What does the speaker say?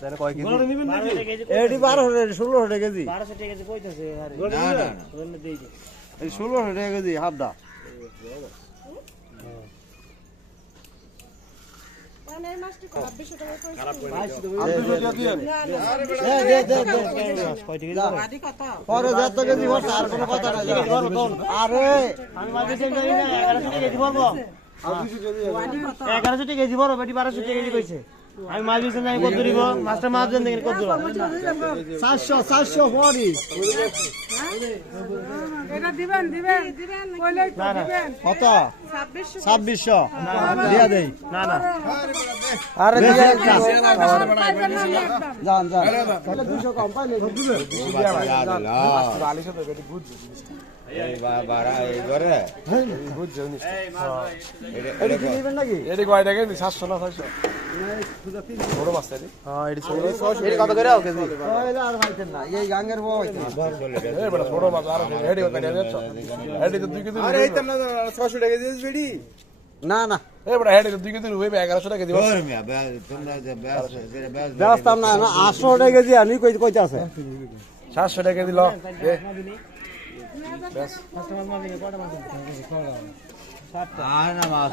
জানে কয় কেজি? এটি 1200 1600 টাকা কেজি। 1200 টাকা কেজি কইতাছে আরে না না বললে দেই দে এই 1600 টাকা কেজি হাফদা। মানে মাছটি 2600 টাকা কইছে। কয় টাকা আদি কত? পরে যত কেজি ভরছে আর কোনো কথা নাই। আরে আমি মাঝে যাই না 1100 টাকা কেজি বলবো 1100 টাকা কেজি বড় বেটি 1200 টাকা কেজি কইছে আমি মাছ দিছেন আমি কত দিব মাছটা মাছ দেন দেখেন কত দিব 400 পরি এটা দিবেন কইলে তো না, না। দিবেন কত 2600 2600 দিয়া দেই। না না আরে দিয়া যান যান যান তাহলে 200 কম পাইলে এই বারা এই করে এটা কি নেবেন নাকি? এটি কয় টাকা কেজি 700 না 600 বড় মাছ তাই হ্যাঁ এটি এটা কত করে কেজি? কইলে আর পাইতেন না এই গাঙ্গের বউ হইতে না। এই বড় ছোট মাছ আর এটি কয় টাকা যাচ্ছে এটি তো 2 কেজি আরে এইটা না 600 টাকা কেজি বেডি না না এই বড় এটি তো 2 কেজি হইবে 1100 টাকা দিব ওরে মিয়া তোমরা যে ব্যাস ব্যবস্থা না 800 টাকা কেজি আমি কইতে আছে 700 টাকা দিল দে মাছ মাছ কয়টা মাছ আর না মাছ